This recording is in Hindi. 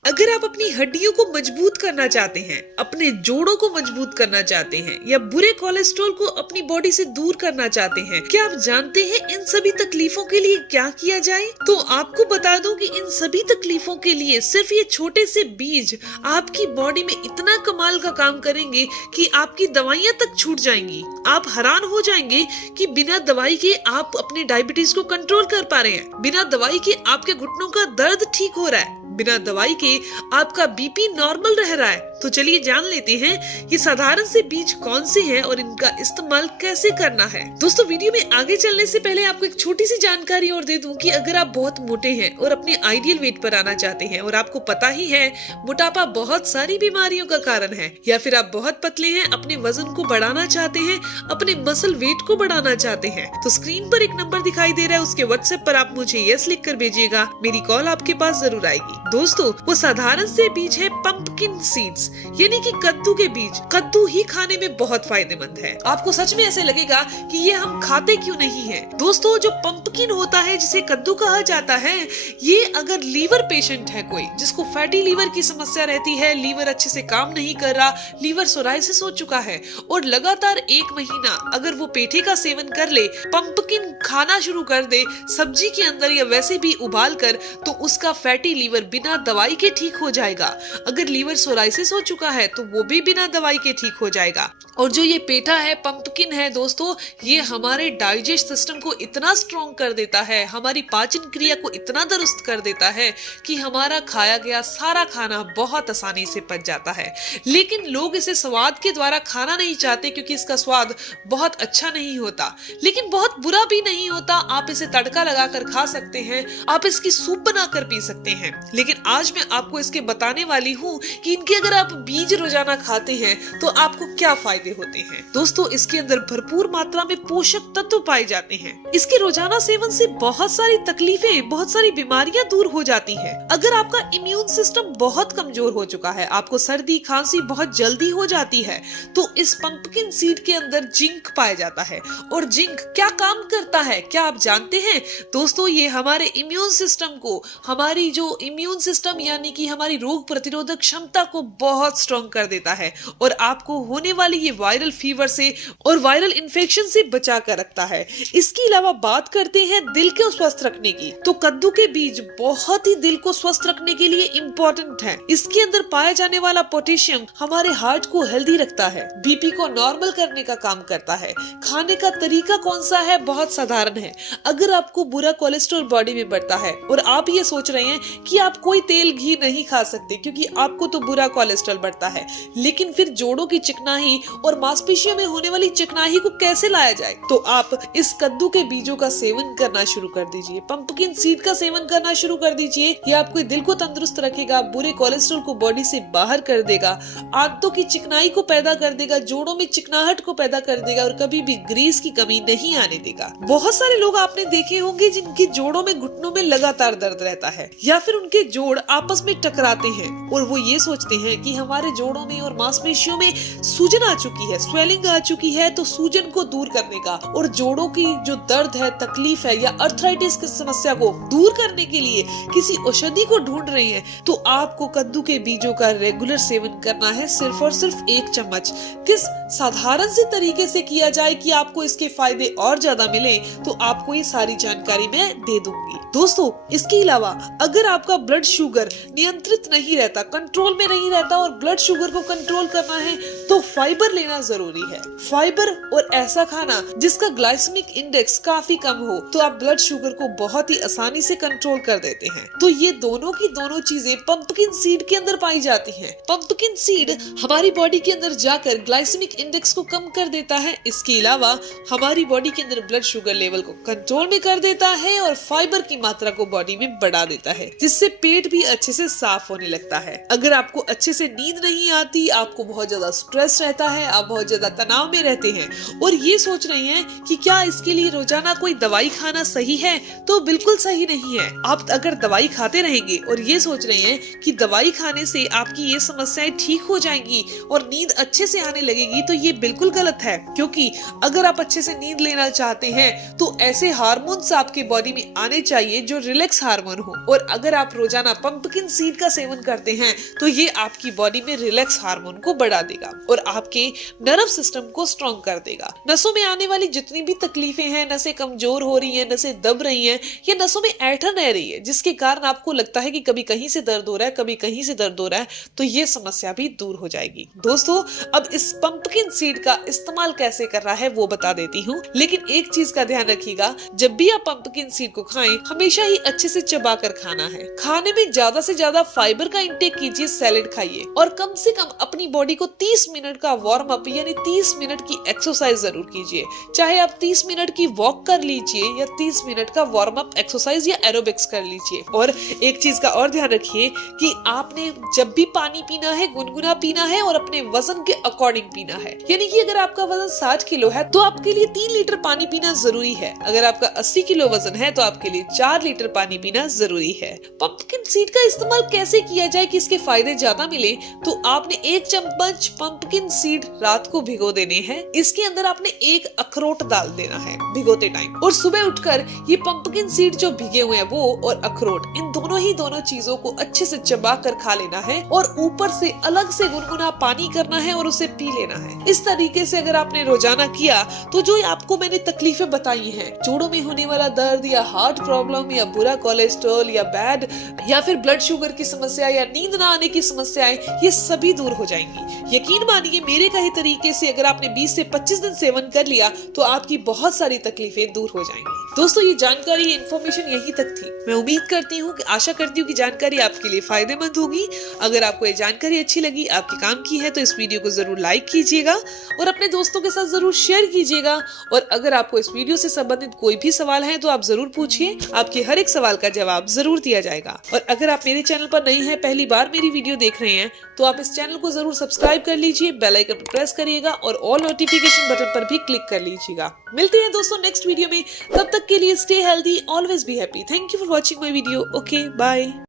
अगर आप अपनी हड्डियों को मजबूत करना चाहते हैं, अपने जोड़ों को मजबूत करना चाहते हैं या बुरे कोलेस्ट्रॉल को अपनी बॉडी से दूर करना चाहते हैं, क्या आप जानते हैं इन सभी तकलीफों के लिए क्या किया जाए? तो आपको बता दूं कि इन सभी तकलीफों के लिए सिर्फ ये छोटे से बीज आपकी बॉडी में इतना कमाल का काम करेंगे कि आपकी दवाइयां तक छूट जाएंगी। आप हैरान हो जाएंगे कि बिना दवाई के आप अपने डायबिटीज को कंट्रोल कर पा रहे हैं, बिना दवाई के आपके घुटनों का दर्द ठीक हो रहा है, बिना दवाई के आपका बीपी नॉर्मल रह रहा है। तो चलिए जान लेते हैं ये साधारण से बीज कौन से हैं और इनका इस्तेमाल कैसे करना है। दोस्तों, वीडियो में आगे चलने से पहले आपको एक छोटी सी जानकारी और दे दूं कि अगर आप बहुत मोटे हैं और अपने आइडियल वेट पर आना चाहते हैं और आपको पता ही है मोटापा बहुत सारी बीमारियों का कारण है, या फिर आप बहुत पतले हैं, अपने वजन को बढ़ाना चाहते हैं, अपने मसल वेट को बढ़ाना चाहते हैं, तो स्क्रीन पर एक नंबर दिखाई दे रहा है, उसके व्हाट्सएप पर आप मुझे यस लिख कर भेजिएगा। मेरी कॉल आपके पास जरूर आएगी। दोस्तों, वो साधारण से बीज है पंपकिन सीड्स, यानी कि कद्दू के बीज। कद्दू ही खाने में बहुत फायदेमंद है। आपको सच में ऐसे लगेगा कि ये हम खाते क्यों नहीं हैं। दोस्तों, जो पंपकिन होता है, जिसे कद्दू कहा जाता है, ये अगर लीवर पेशेंट है कोई जिसको फैटी लीवर की समस्या रहती है, लीवर अच्छे से काम नहीं कर रहा, लीवर सोराइसिस हो चुका है और लगातार 1 महीना अगर वो पेठे का सेवन कर ले, पंपकिन खाना शुरू कर दे सब्जी के अंदर या वैसे भी उबाल कर, तो उसका फैटी लीवर बिना दवाई के ठीक हो जाएगा। अगर लीवर सोराइसिस हो चुका है तो वो भी बिना दवाई के ठीक हो जाएगा। और जो ये पेठा है, पंपकिन है दोस्तों, ये हमारे डाइजेस्ट सिस्टम को इतना स्ट्रॉन्ग कर देता है, हमारी पाचन क्रिया को इतना दुरुस्त कर देता है कि हमारा खाया गया सारा खाना बहुत आसानी से पच जाता है। लेकिन लोग इसे स्वाद के द्वारा खाना नहीं चाहते क्योंकि इसका स्वाद बहुत अच्छा नहीं होता, लेकिन बहुत बुरा भी नहीं होता। आप इसे तड़का लगाकर खा सकते हैं, आप इसकी सूप बनाकर पी सकते हैं। लेकिन आज मैं आपको इसके बताने वाली हूँ कि इनके अगर आप बीज रोजाना खाते हैं तो आपको क्या फायदे होते हैं। दोस्तों, इसके अंदर भरपूर मात्रा में पोषक तत्व पाए जाते हैं। इसके रोजाना सेवन से बहुत सारी तकलीफें, बहुत सारी बीमारियां दूर हो जाती हैं। अगर आपका इम्यून सिस्टम बहुत कमजोर हो चुका है, आपको सर्दी खांसी बहुत जल्दी हो जाती है, तो इस पंपकिन सीड के अंदर जिंक पाया जाता है। और जिंक क्या काम करता है, क्या आप जानते हैं? दोस्तों, ये हमारे इम्यून सिस्टम को, हमारी जो इम्यून सिस्टम यानी कि हमारी रोग प्रतिरोधक क्षमता को बहुत स्ट्रॉन्ग कर देता है और आपको होने वाली ये वायरल फीवर से और वायरल इन्फेक्शन से बचा कर रखता है। इसके अलावा बात करते हैं दिल को स्वस्थ रखने की, तो कद्दू के बीज बहुत ही दिल को स्वस्थ रखने के लिए इम्पोर्टेंट है। इसके अंदर पाया जाने वाला पोटेशियम हमारे हार्ट को हेल्दी रखता है, बीपी को नॉर्मल करने का काम करता है। खाने का तरीका कौन सा है? बहुत साधारण है। अगर आपको बुरा कोलेस्ट्रॉल बॉडी में बढ़ता है और आप ये सोच रहे हैं कि आप कोई तेल घी नहीं खा सकते क्योंकि आपको तो बुरा कोलेस्ट्रॉल बढ़ता है, लेकिन फिर जोड़ों की चिकनाई और मांसपेशियों में होने वाली चिकनाई को कैसे लाया जाए? तो आप इस कद्दू के बीजों का सेवन करना शुरू कर दीजिए, पंपकिन सीड का सेवन करना शुरू कर दीजिए। ये आपके दिल को तंदुरुस्त रखेगा, बुरे कोलेस्ट्रॉल को बॉडी से बाहर कर देगा, आंतों की चिकनाई को पैदा कर देगा, जोड़ों में चिकनाहट को पैदा कर देगा और कभी भी ग्रीस की कमी नहीं आने देगा। बहुत सारे लोग आपने देखे होंगे जिनके जोड़ों में, घुटनों में लगातार दर्द रहता है, या फिर उनके जोड़ आपस में टकराते हैं और वो ये सोचते हैं कि हमारे जोड़ों में और मांसपेशियों में सूजन आ चुकी है, स्वेलिंग आ चुकी है, तो सूजन को दूर करने का और जोड़ों की जो दर्द है, तकलीफ है या अर्थराइटिस की समस्या को दूर करने के लिए किसी औषधि को ढूंढ रहे हैं, तो आपको कद्दू के बीजों का रेगुलर सेवन करना है, सिर्फ और सिर्फ 1 चम्मच। किस साधारण से तरीके से किया जाए कि आपको इसके फायदे और ज्यादा मिले, तो आपको ये सारी जानकारी मैं दे दूंगी। दोस्तों, इसके अलावा अगर आपका ब्लड शुगर नियंत्रित नहीं रहता, कंट्रोल में नहीं रहता और ब्लड शुगर को कंट्रोल करना है, तो फाइबर लेना जरूरी है। फाइबर और ऐसा खाना जिसका ग्लाइसेमिक इंडेक्स काफी कम हो, तो आप ब्लड शुगर को बहुत ही आसानी से कंट्रोल कर देते हैं। तो ये दोनों की दोनों चीजें पंपकिन सीड के अंदर पाई जाती हैं। पंपकिन सीड हमारी बॉडी के अंदर जाकर ग्लाइसेमिक इंडेक्स को कम कर देता है। इसके अलावा हमारी बॉडी के अंदर ब्लड शुगर लेवल को कंट्रोल में कर देता है और फाइबर की मात्रा को बॉडी में बढ़ा देता है, जिससे पेट भी अच्छे से साफ होने लगता है। अगर आपको अच्छे से नींद नहीं आती, आपको बहुत ज्यादा स्ट्रेस रहता है, आप बहुत ज्यादा तनाव में रहते हैं और ये सोच रहे हैं कि क्या इसके लिए रोजाना कोई दवाई खाना सही है, तो बिल्कुल सही नहीं है। आप अगर दवाई खाते रहेंगे और ये सोच रहे हैं कि दवाई खाने से आपकी ये समस्याएं ठीक हो जाएंगी और नींद अच्छे से आने लगेगी, तो ये बिल्कुल गलत है। क्योंकि अगर आप अच्छे से नींद लेना चाहते हैं तो ऐसे हार्मोन्स आपकी बॉडी में आने चाहिए जो रिलैक्स हार्मोन हो, और अगर आप रोजाना पंपकिन सीड का सेवन करते हैं तो ये आपकी बॉडी में रिलैक्स हार्मोन को बढ़ा देगा और आपके नर्व सिस्टम को स्ट्रॉन्ग कर देगा। नसों में आने वाली जितनी भी तकलीफें हैं, नसें कमजोर हो रही हैं, नसें दब रही हैं या नसों में ऐंठन रह रही है जिसके कारण आपको लगता है कि कभी कहीं से दर्द हो रहा है, कभी कहीं से दर्द हो रहा है, तो ये समस्या भी दूर हो जाएगी। दोस्तों, अब इस पंपकिन सीड का इस्तेमाल कैसे कर रहा है वो बता देती हूँ, लेकिन एक चीज का ध्यान रखिएगा, जब भी आप पंपकिन सीड को खाएं हमेशा ही अच्छे से चबा कर खाना है। खाने में ज्यादा से ज्यादा फाइबर का इंटेक कीजिए, सैलेड खाइए और कम से कम अपनी बॉडी को 30 मिनट का वार्म अप यानी 30 मिनट की एक्सरसाइज जरूर कीजिए। चाहे आप 30 मिनट की वॉक कर लीजिए या 30 मिनट का वार्म अप एक्सरसाइज या एरोबिक्स कर लीजिए। और एक चीज का और ध्यान रखिए कि आपने जब भी पानी पीना है गुनगुना पीना है और अपने वजन के अकॉर्डिंग पीना है। यानी कि अगर आपका वजन 60 किलो है तो आपके लिए 3 लीटर पानी पीना जरूरी है। अगर आपका 80 किलो वजन है तो आपके लिए 4 लीटर पानी पीना जरूरी है। पंपकिन सीड का इस्तेमाल कैसे किया जाए कि इसके फायदे ज्यादा मिले, तो आपने 1 चम्मच पंपकिन सीड रात को भिगो देने हैं। इसके अंदर आपने 1 अखरोट डाल देना है भिगोते टाइम, और सुबह उठकर ये पंपकिन सीड जो भिगे हुए हैं वो और अखरोट, इन दोनों चीजों को अच्छे से चबा कर खा लेना है और ऊपर से अलग से गुनगुना पानी करना है और उसे पी लेना है। इस तरीके से अगर आपने रोजाना किया तो जो आपको मैंने तकलीफें बताई हैं, जोड़ों में होने वाला दर्द या हार्ट प्रॉब्लम या बुरा कोलेस्ट्रॉल या बैड या फिर ब्लड शुगर की समस्या या नींद ना आने की समस्याएं, ये सभी दूर हो जाएंगी। यकीन मानिए, मेरे कहे तरीके से अगर आपने 20 से 25 दिन सेवन कर लिया तो आपकी बहुत सारी तकलीफें दूर हो जाएंगी। दोस्तों, ये जानकारी, ये इन्फॉर्मेशन यहीं तक थी। मैं उम्मीद करती हूँ कि आशा करती हूँ कि जानकारी आपके लिए फायदेमंद होगी। अगर आपको ये जानकारी अच्छी लगी, आपके काम की है, तो इस वीडियो को जरूर लाइक कीजिएगा और अपने दोस्तों के साथ जरूर शेयर कीजिएगा। और अगर आपको इस वीडियो से संबंधित कोई भी सवाल है तो आप जरूर पूछिए, आपके हर एक सवाल का जवाब जरूर दिया जाएगा। और अगर आप मेरे चैनल पर नए हैं, पहली बार मेरी वीडियो देख रहे हैं, तो आप इस चैनल को जरूर सब्सक्राइब कर लीजिए, बेल आइकन पर प्रेस करिएगा और ऑल नोटिफिकेशन बटन पर भी क्लिक कर लीजिएगा। मिलते हैं दोस्तों नेक्स्ट वीडियो में, तब तक के लिए stay healthy, always be happy. Thank you for watching my video. Okay, bye.